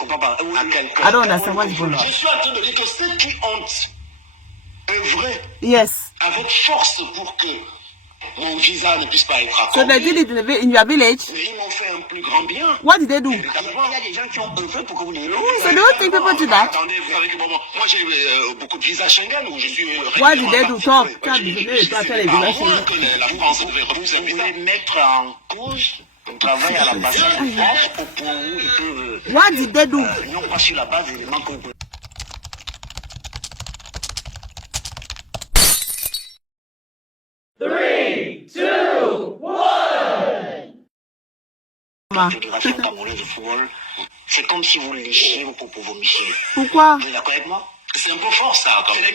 comprends pas. I don't understand what's going on. Je suis en train de dire que ceux qui ont œuvré Yes. avec force pour que mon visa ne puisse pas être So they accordé, did it in your village. mais ils m'ont fait un plus grand bien. What did they do? Il y a des gens qui ont œuvré pour que vous l'ayez. So do you think people do that? Attendez, vous savez que moi j'ai beaucoup de visas Schengen où je suis. What did they do? Talk. Moi, que la France devrait refuser un visa. Vous voulez mettre en cause le travail à l'ambassade au point où ils peuvent. What did they do? Non pas sur la base des éléments que vous pouvez. La Fédération camerounaise de football, c'est comme si vous léchiez vos propres vomissements. Pourquoi? Vous êtes d'accord avec moi? C'est un peu fort ça, quand même.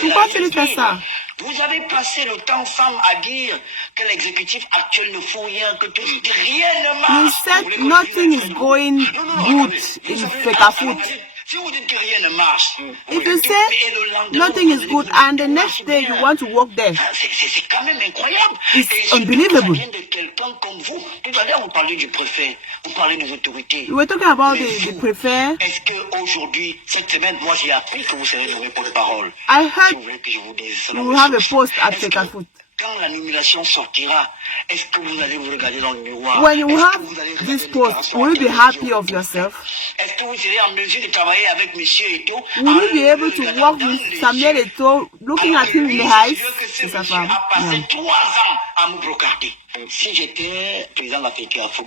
Pourquoi tu fais ça? Vous avez passé le temps ensemble à dire que l'exécutif actuel ne fout rien, que tout rien ne You marche. said nothing is going good in Fecafoot. Si vous dites que rien ne marche, If you say nothing is good and the next day you want to work there, c'est quand même incroyable. it's unbelievable. De quelqu'un comme vous. Tout à l'heure, vous parlez du préfet, vous parlez des autorités. We were talking about the prefect. Est-ce qu'aujourd'hui, cette semaine, moi j'ai appris que vous serez nommé porte-parole. I Si heard vous voulez que je vous dise ça. you will have a post at Fecafoot. Quand la nomination sortira, est-ce que vous allez vous regarder dans le miroir? When you Est-ce have que vous allez this regarder post, will you be happy of yourself? Est-ce que vous serez en mesure de travailler avec Monsieur Eto'o? Will you be able to work with Samuel Eto'o, looking at him in the eyes? C'est sa monsieur femme. a passé Yeah. 3 ans à me brocarder. Si j'étais président de la Fecafoot,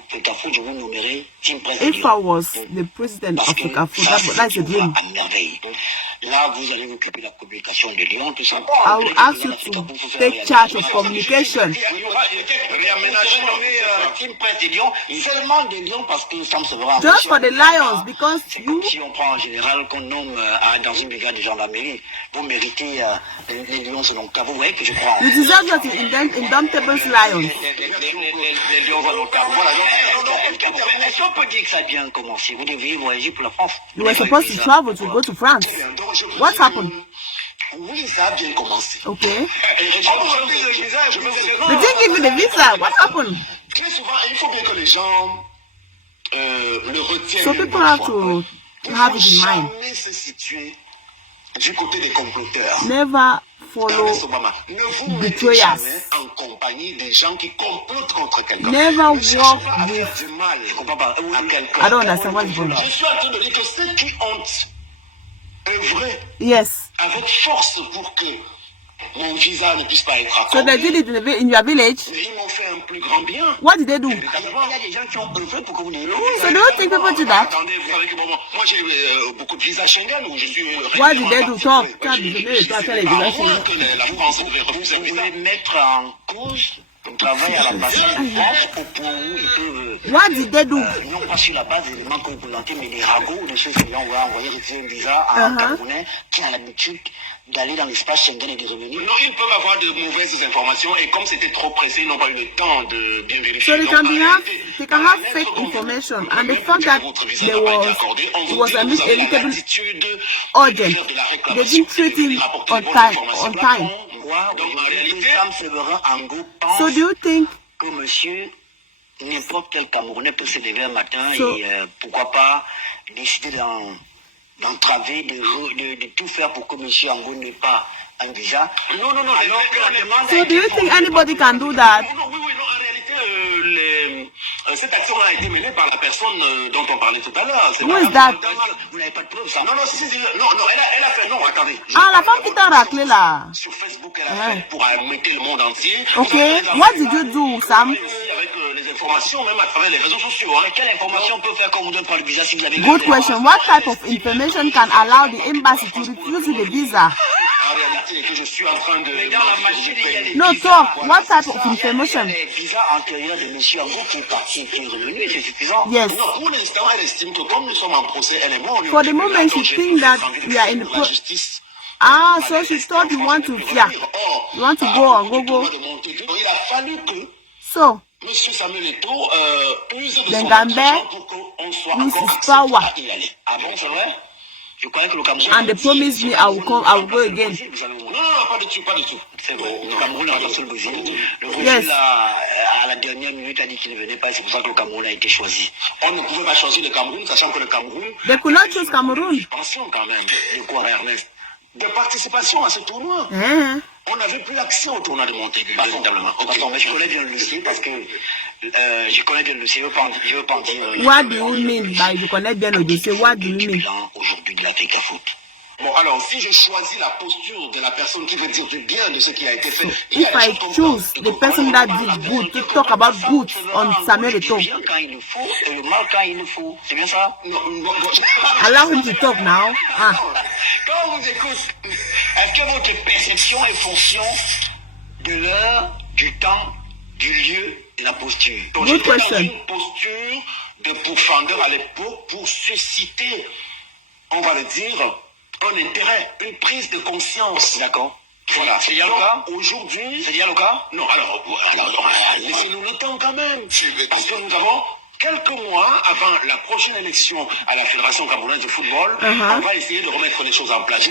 je vous nommerais team If président. I was the president Parce of que Fecafoot, ça, that's a dream. à merveille. Là, vous allez occuper la communication de Lyon, tout ça. I will ask you to take charge of communication. Il y aura réaménagement team presse de Lyon, seulement de Lyon parce que ça me sauvera. Just for the Lions, because C'est you comme si on prend en général qu'on nomme dans une brigade de gendarmerie. Vous méritez les Lions selon cas. Vous voyez que je crois. you deserve that indomitable Lions. Les Lions selon cas. Voilà. Est-ce qu'on peut dire que ça a bien commencé? Vous deviez voyager pour la France. You were supposed to travel to go to France. What happened? Oui, ça a bien commencé. Okay. Je They didn't give you the visa. What happened? Très souvent, il faut bien que les gens le retiennent. So people have to have it in mind. Jamais se situer du côté des comploteurs. Never follow Obama. Ne vous mettez betrayers. jamais en compagnie des gens qui complotent contre quelqu'un. Never Ne cherchez walk pas à faire with. du mal, je comprends pas, à quelqu'un. I don't understand what's going on. Je suis en train de dire que ceux qui ont œuvré Yes. avec force pour que mon visa ne puisse pas être So they accordé, did it in your village. mais ils m'ont fait un plus grand bien. What did they do? Il y a des gens qui ont œuvré pour que vous l'ayez. So do you think people do that? Attendez, vous savez que moi j'ai beaucoup de visas Schengen où je suis. What did they do? Talk. Moi, Can't be j'ai- made. Toi, tu as les c'est visas pas Schengen. vrai que la France devrait refuser un visa. Vous voulez mettre en cause le travail à l'ambassade au point où ils peuvent. What did they do? Non pas sur la base des éléments que vous présentez, mais des ragots, des choses que l'on va envoyer retirer un visa à un Camerounais qui a l'habitude d'aller dans l'espace Schengen et de revenir. Non, ils peuvent avoir de mauvaises informations et comme c'était trop pressé, ils n'ont pas eu le temps de bien vérifier. So they can have fake information, and the fact that it was a amicable urgent, they didn't treat him on time. Donc en réalité, So do you think? que monsieur, n'importe quel Camerounais peut se lever un matin So- et pourquoi pas décider d'entraver, de tout faire pour que monsieur Ango n'ait pas un visa. Non, alors que la demande. So do you think anybody can do that? Non, oui, en réalité, cette action a été menée par la personne dont on parlait tout à l'heure. Who is that? Vous n'avez pas de preuves, ça? Non, elle a fait, non, attendez. Ah, la femme qui t'a raclé là. Sur Facebook, elle a fait pour mettre le monde entier. Okay. What did you do, Sam? Aussi avec les informations, même à travers les réseaux sociaux. Hein. Quelle information peut faire qu'on vous donne par le visa si vous avez... Good question. What type of information can allow the embassy to refuse you the visa? En réalité, que je suis en train de... Mais dans la machine, il y a les No, talk. What type of information? Les visas antérieurs de M. Ango qui est parti, qui est revenu, et c'est suffisant. Yes. Non, pour l'instant, elle estime que comme nous sommes en procès, elle est morte. For the moment, she think that we are in the justice. Ah, so she thought you want to, yeah, you want to go. Il a fallu que So, M. Samuel Eto'o use de son Dengambe attention pour qu'on soit uses encore his power. accepté à y aller. Ah bon, c'est vrai? Je croyais que le Cameroun... And they promised me I will go again. Non, pas du tout, pas du tout. C'est vrai. Le Cameroun a passé le Brésil. Le Brésil, à la dernière minute, a dit qu'il ne venait pas. C'est pour ça que le Cameroun a été choisi. On ne pouvait pas choisir le Cameroun, sachant que le Cameroun... They could not choose Cameroun. Attention quand même. De quoi, Ernest? De participation à ce tournoi. On n'avait plus accès au tournoi de Montaigu, véritablement. Mais je connais bien le dossier parce que je connais bien le dossier. Je veux pas en dire. What do you mean by je connais bien le dossier? What do you mean? Aujourd'hui de l'Afrique à foot. Bon, alors, si je choisis la posture de la personne qui veut dire du bien de ce qui a été fait... If I choose the person that did good to talk about good on Samuel Eto'o. Bien quand il le faut et le mal quand il le faut. C'est bien ça? Non. Allow him to talk now. Quand on vous écoute, est-ce que votre perception est fonction de l'heure, du temps, du lieu, de la posture? Donc, Good question. Dans une posture de pourfendeur à l'époque pour susciter, on va le dire, un intérêt, une prise de conscience. D'accord. Voilà. C'est bien le cas aujourd'hui. C'est bien le cas? Non, alors laissez-nous le temps quand même. Parce que nous avons quelques mois avant la prochaine élection à la Fédération camerounaise de football, on va essayer de remettre les choses en place.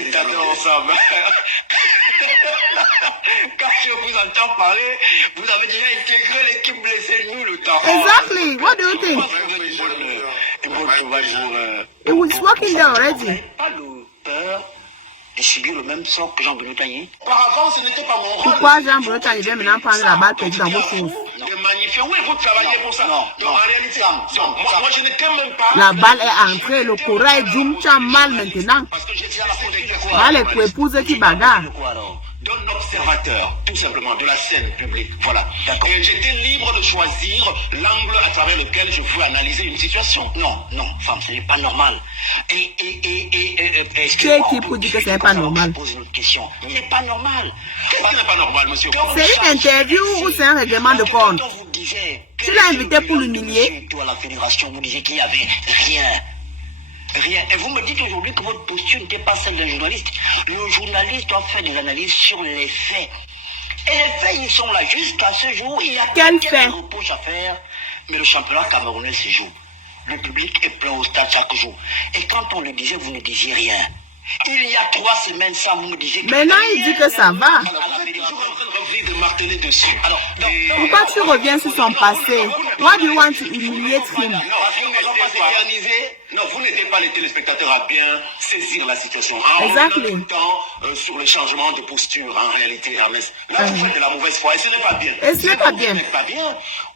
Quand je vous entends parler, vous avez déjà intégré l'équipe blessée, nous, le temps. Exactly. What do you think? It was working there already. Pas le peur de subir le même sort que Jean Benotagné. Auparavant, ce n'était pas mon rôle. Pourquoi Jean Benotagné vient maintenant prendre la balle perdue dans vos choses? De magnifier. Oui, vous travaillez pour ça. Non. En réalité, moi, je n'étais même pas. La balle est entrée, le courage est Djoum mal maintenant. Parce que j'étais à la faute de Là, les coépouses qui bagarrent. D'un observateur, tout simplement, de la scène publique. Voilà. Et j'étais libre de choisir l'angle à travers lequel je voulais analyser une situation. Non, femme, ce n'est pas normal. Qui est qui pour dire que ce n'est pas normal? Je pose une autre question. Ce n'est pas normal. Qu'est-ce qui n'est pas normal, monsieur? C'est une interview ou c'est un règlement de compte? Tu l'as invité pour l'humilier? À la fédération, vous disiez qu'il n'y avait rien. Et vous me dites aujourd'hui que votre posture n'était pas celle d'un journaliste. Le journaliste doit faire des analyses sur les faits. Et les faits, ils sont là. Jusqu'à ce jour, il y a quelques reproches à faire. Mais le championnat camerounais se joue. Le public est plein au stade chaque jour. Et quand on le disait, vous ne disiez rien. Il y a 3 semaines, ça, vous me disiez que... Maintenant, il dit que ça va. Pourquoi tu reviens sur son passé? Why do you want to humiliate him? Non, vous n'aidez pas les téléspectateurs à bien saisir la situation. Exactly. On a le temps sur les changements de posture, en réalité, Hermès. Là, vous faites de la mauvaise foi et ce n'est pas bien. Et ce n'est pas bien.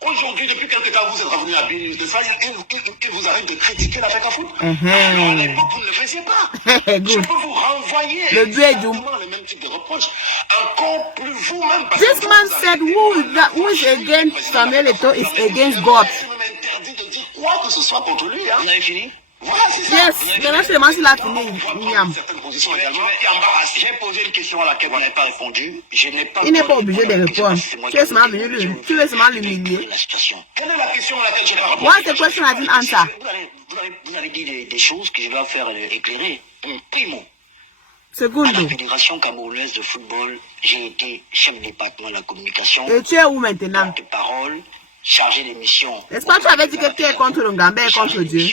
Aujourd'hui, depuis quelque temps, vous êtes revenu à BNews de ça et vous arrive de critiquer l'Afrique à foot. Alors, à l'époque, vous ne le faisiez pas. Je peux vous renvoyer le même type de reproche. Encore plus vous-même. This man said who is against Samuel Eto'o is against God. Interdit de dire quoi que ce soit contre lui. Vous avez fini? Voilà, c'est ça. Yes, maintenant seulement s'il a fini. J'ai posé une question à laquelle vous n'avez pas répondu. Il n'est pas obligé de répondre. Tu es seulement venu tu veux seulement l'humilier. Quelle est la question à laquelle je vais répondre? What's the question I didn't answer? Vous avez dit des choses que je dois faire éclairer. Primo. Segundo. À la Fédération camerounaise de football, j'ai été chef de département de la communication. Et tu es où maintenant? Porte-parole, chargé des missions. N'est-ce pas, tu avais dit que tu es contre le Gambé et contre Dieu?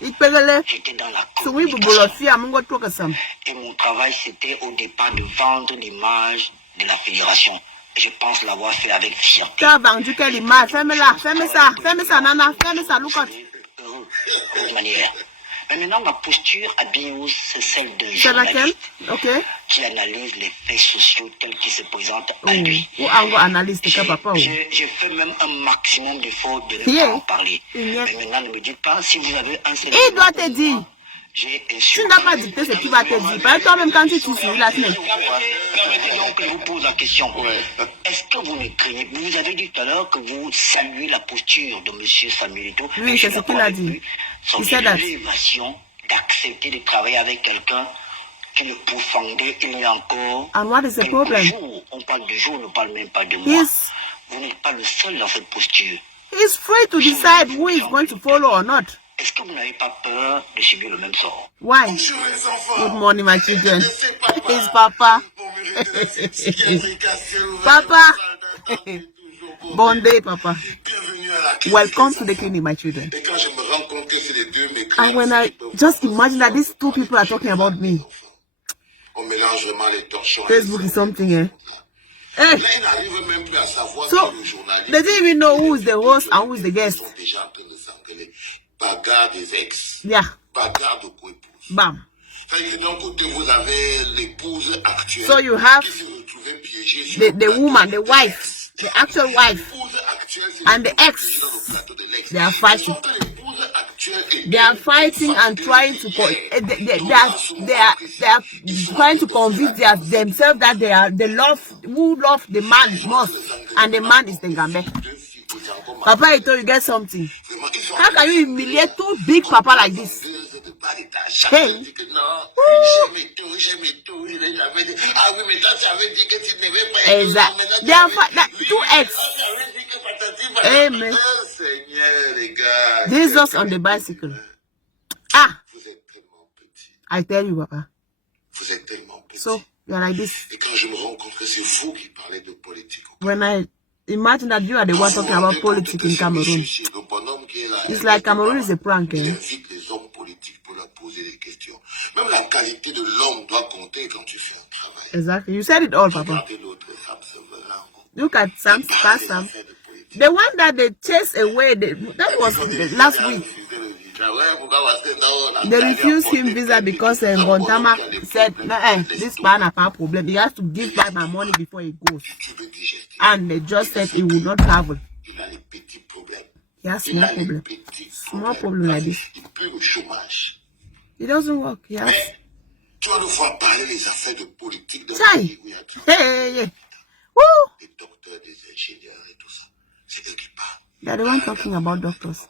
Il peut le. J'étais dans la communication. Et mon travail, c'était au départ de vendre l'image de la fédération. Je pense l'avoir fait avec fierté. Tu as vendu quelle image? Fais-moi ça, Nana, fais-moi ça, look at. De manière. Mais maintenant, ma posture à BNews, c'est celle de journaliste qui analyse les faits sociaux tels qu'ils se présentent à lui. Ou analyse papa. J'ai fait même un maximum d'efforts de ne pas en parler. Mais maintenant, ne me dites pas si vous avez un seul... Il doit te dire. Tu n'as pas dicté ce qu'il va te dire. Par toi-même, quand tu suis la semaine. Permettez donc que je vous pose la question. Est-ce que vous ne craignez... Vous avez dit tout à l'heure que vous saluez la posture de M. Samuel Eto'o. Oui, c'est ce qu'il a dit. Il s'est l'élévation d'accepter de travailler avec quelqu'un qui ne pourfendait il y a encore... And what is the problem? On parle de jour, on ne parle même pas de moi. Vous n'êtes pas le seul dans cette posture. He's free to decide who is going to follow or not. Est-ce que vous n'avez pas peur de subir le même sort? Why? Good morning, my children. It's Papa. Papa. Bon day, Papa. Welcome to the clinic, my children. Et quand je me rends compte And when I just imagine that these two people are talking about me, Facebook is something, eh? Hey. So they didn't even know who is the host and who is the guest. Yeah. Bam. So you have the woman, the wife, the actual wife, and the ex. They are fighting. They are fighting and trying to they are trying to convince themselves that who love the man most, and the man is the Ngambe. Papa, I told you get something. How can you humiliate two big papa like this? Hey. Exactly. They are two ex. Amen. Jesus on the bicycle. Ah. I tell you, Papa. So, you are like this. When I imagine that you are the one talking about politics in Cameroon, it's like Cameroon is a prank, eh? Exactly. You said it all, Papa. Look at Sam. The one that they chased away, that was last week. They refused him visa because Gontama said, nah, this man has a problem. He has to give back my money before he goes. And they just said he would not travel. He has small problem. Small problem like this. It doesn't work. He has... Chai. Hey. Woo. They're the one talking about doctors.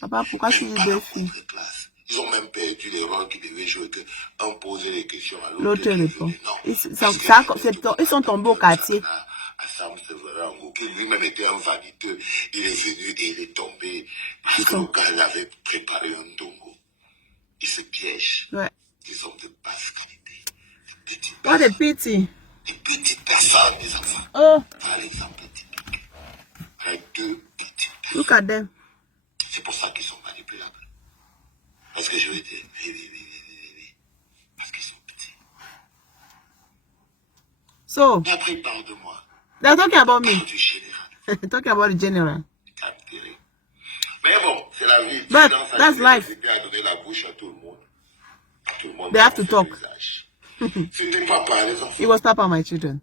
Papa, pourquoi tu dis deux filles? Ils ont même perdu les rôles qui devaient jouer que imposer les questions à l'autre. L'autre répond. Ils sont tombés au quartier. Lui-même était un vaniteux. Il est venu et il est tombé parce que le gars avait préparé un dongo. Il se piège. Ouais. Des hommes de basse qualité. What a pity. Des petites personnes, des enfants. Oh. Par exemple, avec deux petites personnes. Look at them. C'est pour ça qu'ils sont manipulables. Parce que je veux dire, parce qu'ils sont petits. So, Après, ils parlent de moi. they're talking about me. Du général. Talking about the general. Mais bon, c'est la vie. But that's life. Donner la bouche à tout le monde. Tout le monde They have to talk. C'était pas par les enfants. It was Papa, my children.